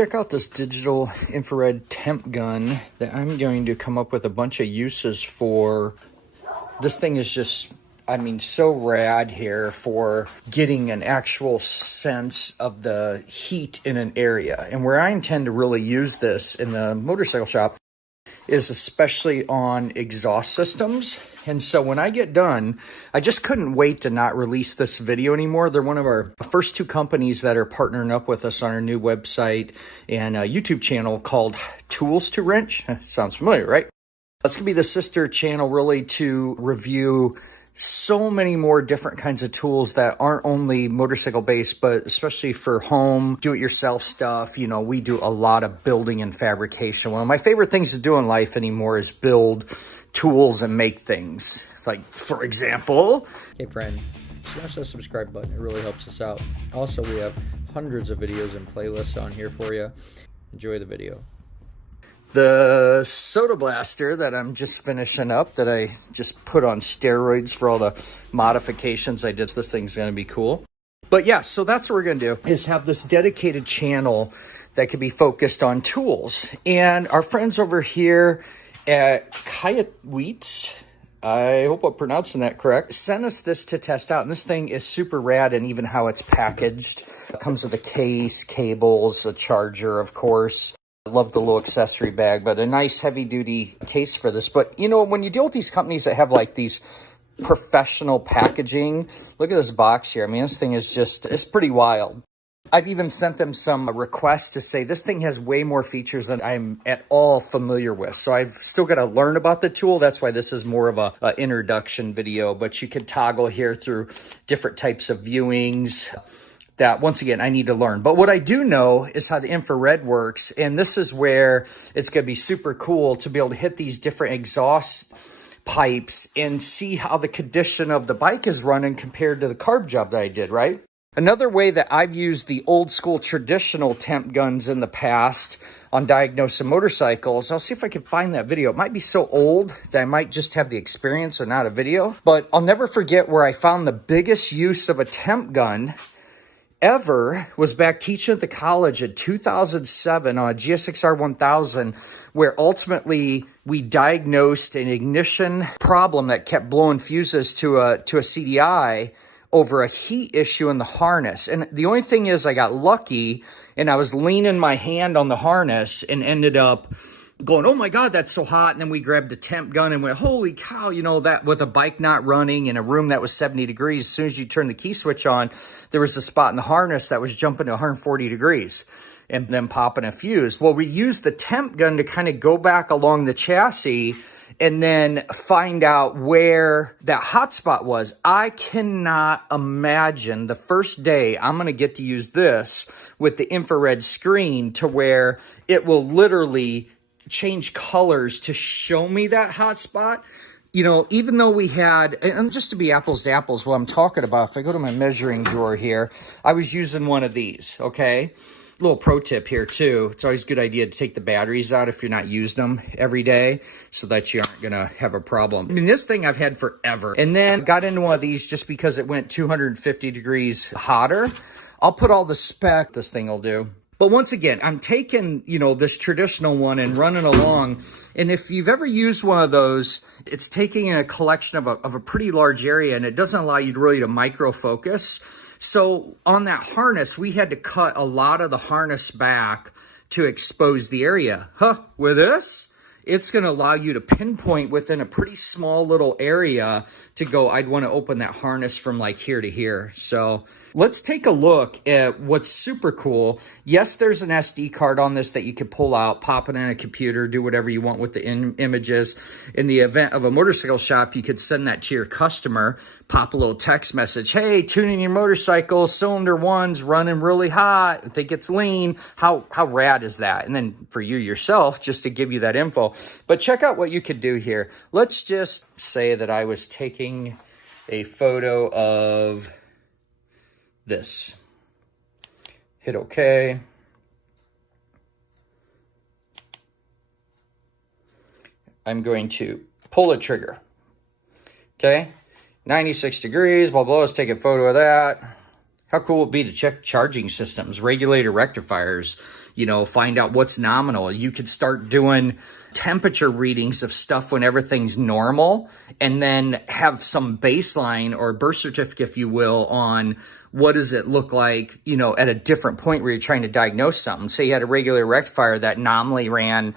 check out this digital infrared temp gun that I'm going to come up with a bunch of uses for. This thing is just, I mean, so rad here for getting an actual sense of the heat in an area. And where I intend to really use this in the motorcycle shop is especially on exhaust systems. And so when I get done, I just couldn't wait to not release this video anymore. They're one of our first two companies that are partnering up with us on our new website and YouTube channel called Tools to Wrench. Sounds familiar, right? That's going to be the sister channel really to review so many more different kinds of tools that aren't only motorcycle based, but especially for home, do-it-yourself stuff. You know, we do a lot of building and fabrication. One of my favorite things to do in life anymore is build tools and make things. Like, for example, hey friend, smash that subscribe button. It really helps us out. Also, we have hundreds of videos and playlists on here for you. Enjoy the video. The soda blaster that I'm just finishing up, that I just put on steroids for all the modifications I did. This thing's going to be cool. But yeah, so that's what we're going to do, is have this dedicated channel that could be focused on tools. And our friends over here at Kayatweets, I hope I'm pronouncing that correct, sent us this to test out. And this thing is super rad, and even how it's packaged. It comes with a case, cables, a charger, of course. I love the little accessory bag, but a nice heavy duty case for this. But you know, when you deal with these companies that have like these professional packaging, look at this box here. I mean, this thing is just, it's pretty wild. I've even sent them some requests to say this thing has way more features than I'm at all familiar with. So I've still got to learn about the tool. That's why this is more of a introduction video, but you can toggle here through different types of viewings that, once again, I need to learn. But what I do know is how the infrared works. And this is where it's going to be super cool to be able to hit these different exhaust pipes and see how the condition of the bike is running compared to the carb job that I did, right? Another way that I've used the old school traditional temp guns in the past on diagnosing motorcycles, I'll see if I can find that video. It might be so old that I might just have the experience and not a video. But I'll never forget where I found the biggest use of a temp gun ever was back teaching at the college in 2007 on a GSX-R 1000, where ultimately we diagnosed an ignition problem that kept blowing fuses to a CDI over a heat issue in the harness. And the only thing is, I got lucky and I was leaning my hand on the harness and ended up going, oh my God, that's so hot. And then we grabbed a temp gun and went, holy cow, you know, that with a bike not running in a room that was 70 degrees, as soon as you turn the key switch on, there was a spot in the harness that was jumping to 140 degrees and then popping a fuse. Well, we used the temp gun to kind of go back along the chassis and then find out where that hot spot was. I cannot imagine the first day I'm going to get to use this with the infrared screen to where it will literally change colors to show me that hot spot. You know, even though we had, and just to be apples to apples, what I'm talking about, if I go to my measuring drawer here, I was using one of these, okay? Little pro tip here too. It's always a good idea to take the batteries out if you're not using them every day so that you aren't going to have a problem. I mean, this thing I've had forever. And then got into one of these just because it went 250 degrees hotter. I'll put all the spec this thing will do. But once again, I'm taking, you know, this traditional one and running along. And if you've ever used one of those, it's taking a collection of a pretty large area, and it doesn't allow you to micro focus. So on that harness, we had to cut a lot of the harness back to expose the area. With this, it's going to allow you to pinpoint within a pretty small little area to go, I'd want to open that harness from like here to here. So let's take a look at what's super cool. Yes, there's an SD card on this that you can pull out, pop it in a computer, do whatever you want with the images. In the event of a motorcycle shop, you could send that to your customer, pop a little text message. Hey, tuning your motorcycle, cylinder one's running really hot. I think it's lean. How rad is that? And then for you yourself, just to give you that info. But check out what you could do here. Let's just say that I was taking a photo of this. Hit OK. I'm going to pull the trigger. Okay. 96 degrees, blah, blah. Let's take a photo of that. How cool would it be to check charging systems, regulator rectifiers, you know, find out what's nominal. You could start doing temperature readings of stuff when everything's normal, and then have some baseline or birth certificate, if you will, on what does it look like, you know, at a different point where you're trying to diagnose something. Say you had a regular rectifier that nominally ran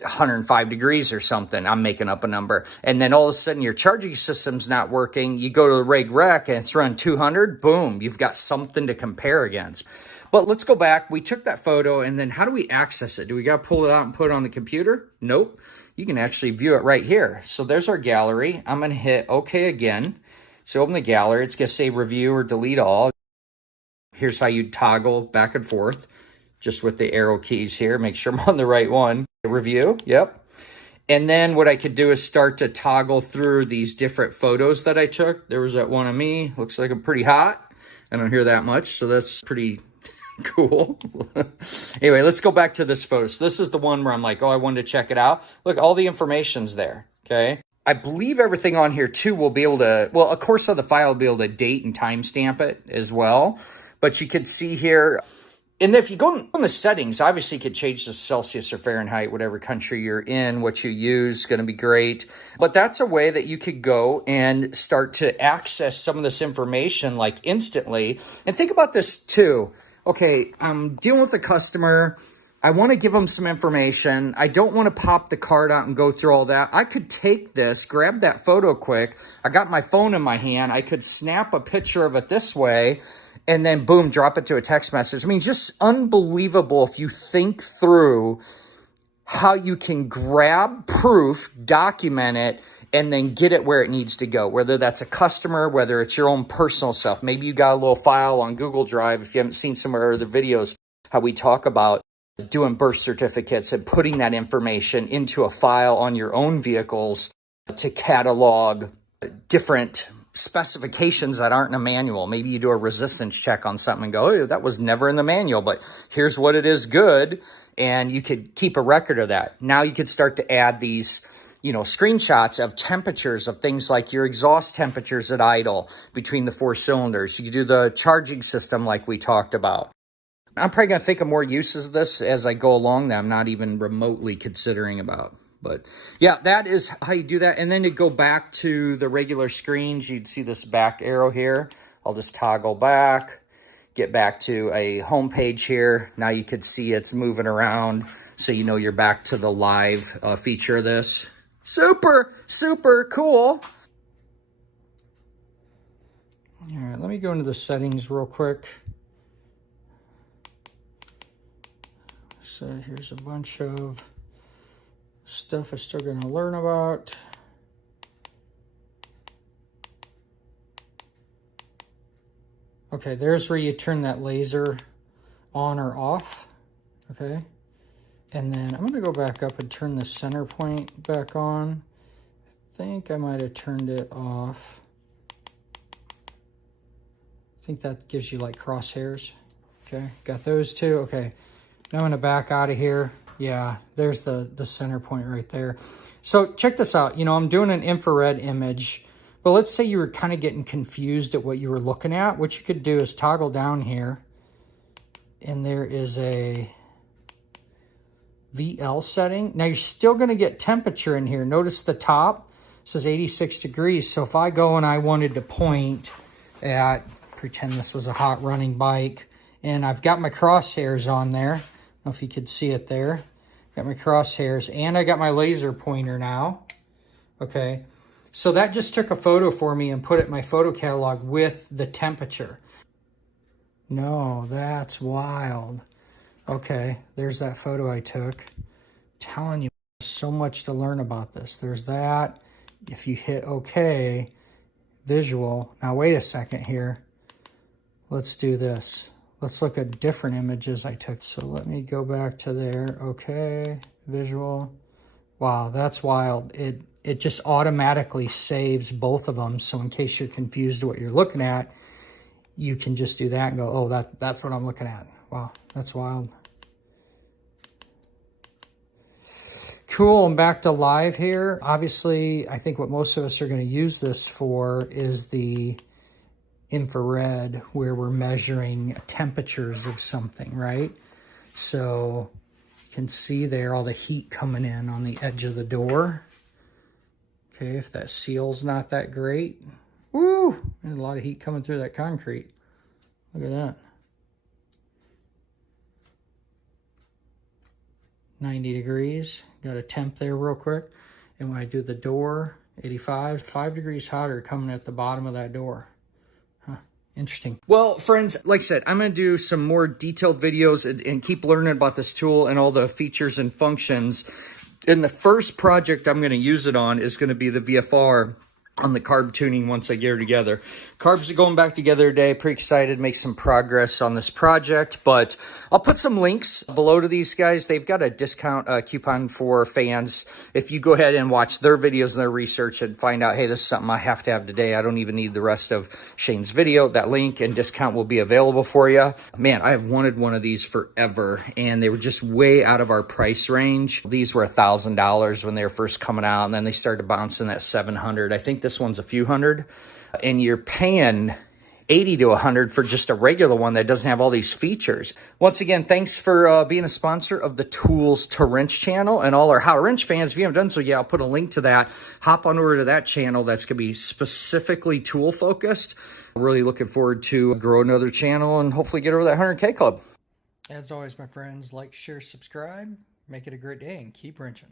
105 degrees or something. I'm making up a number. And then all of a sudden your charging system's not working. You go to the reg rec and it's run 200. Boom, you've got something to compare against. But let's go back. We took that photo, and then how do we access it? Do we got to pull it out and put it on the computer? Nope. You can actually view it right here. So there's our gallery. I'm going to hit OK again. So open the gallery. It's going to say review or delete all. Here's how you toggle back and forth just with the arrow keys here. Make sure I'm on the right one. Review. Yep. And then what I could do is start to toggle through these different photos that I took. There was that one of me. Looks like I'm pretty hot. I don't hear that much, so that's pretty cool. Anyway, let's go back to this photo. So this is the one where I'm like, oh, I wanted to check it out. Look, all the information's there, okay? I believe everything on here too will be able to, well, of course on the file will be able to date and timestamp it as well. But you could see here, and if you go in the settings, obviously you could change the Celsius or Fahrenheit, whatever country you're in, what you use is going to be great. But that's a way that you could go and start to access some of this information like instantly. And think about this too. Okay, I'm dealing with a customer. I want to give them some information. I don't want to pop the card out and go through all that. I could take this, grab that photo quick. I got my phone in my hand. I could snap a picture of it this way and then boom, drop it to a text message. I mean, just unbelievable if you think through how you can grab proof, document it, and then get it where it needs to go, whether that's a customer, whether it's your own personal stuff. Maybe you got a little file on Google Drive. If you haven't seen some of our other videos, how we talk about doing birth certificates and putting that information into a file on your own vehicles to catalog different specifications that aren't in a manual. Maybe you do a resistance check on something and go, oh, that was never in the manual, but here's what it is good. And you could keep a record of that. Now you could start to add these, you know, screenshots of temperatures of things like your exhaust temperatures at idle between the 4 cylinders. You could do the charging system like we talked about. I'm probably going to think of more uses of this as I go along that I'm not even remotely considering about. But yeah, that is how you do that. And then to go back to the regular screens, you'd see this back arrow here. I'll just toggle back, get back to a home page here. Now you could see it's moving around. So you know you're back to the live feature of this. Super, super cool. All right, let me go into the settings real quick. So here's a bunch of stuff I'm still going to learn about. Okay, there's where you turn that laser on or off. Okay. And then I'm going to go back up and turn the center point back on. I think I might have turned it off. I think that gives you like crosshairs. Okay, got those two. Okay, now I'm going to back out of here. Yeah, there's the center point right there. So check this out. You know, I'm doing an infrared image, but let's say you were kind of getting confused at what you were looking at. What you could do is toggle down here, and there is a VL setting. Now you're still going to get temperature in here. Notice the top says 86 degrees. So if I go and I wanted to point at, pretend this was a hot running bike, and I've got my crosshairs on there. I don't know if you could see it there. Got my crosshairs and I got my laser pointer now. Okay. So that just took a photo for me and put it in my photo catalog with the temperature. No, that's wild. Okay, there's that photo I took. I'm telling you, so much to learn about this. There's that. If you hit OK, visual. Now wait a second here. Let's do this. Let's look at different images I took. So let me go back to there. Okay, visual. Wow, that's wild. It just automatically saves both of them. So in case you're confused what you're looking at, you can just do that and go, oh, that's what I'm looking at. Wow, that's wild. Cool, I'm back to live here. Obviously, I think what most of us are going to use this for is the infrared, where we're measuring temperatures of something, right? So you can see there all the heat coming in on the edge of the door. Okay, if that seal's not that great. Woo! There's a lot of heat coming through that concrete. Look at that. 90 degrees. Got a temp there real quick. And when I do the door, 85, 5 degrees hotter coming at the bottom of that door. Huh, interesting. Well, friends, like I said, I'm going to do some more detailed videos and keep learning about this tool and all the features and functions. And the first project I'm going to use it on is going to be the VFR on the carb tuning once I get her together. Carbs are going back together today. Pretty excited to make some progress on this project, but I'll put some links below to these guys. They've got a discount coupon for fans. If you go ahead and watch their videos and their research and find out, hey, this is something I have to have today, I don't even need the rest of Shane's video, that link and discount will be available for you. Man, I have wanted one of these forever, and they were just way out of our price range. These were $1,000 when they were first coming out, and then they started bouncing at $700. I think this one's a few hundred, and you're paying $80 to $100 for just a regular one that doesn't have all these features. Once again, thanks for being a sponsor of the Tools to Wrench channel, and all our How to Wrench fans. If you haven't done so yet, I'll put a link to that. Hop on over to that channel. That's going to be specifically tool focused. Really looking forward to grow another channel and hopefully get over that 100K club. As always, my friends, like, share, subscribe. Make it a great day and keep wrenching.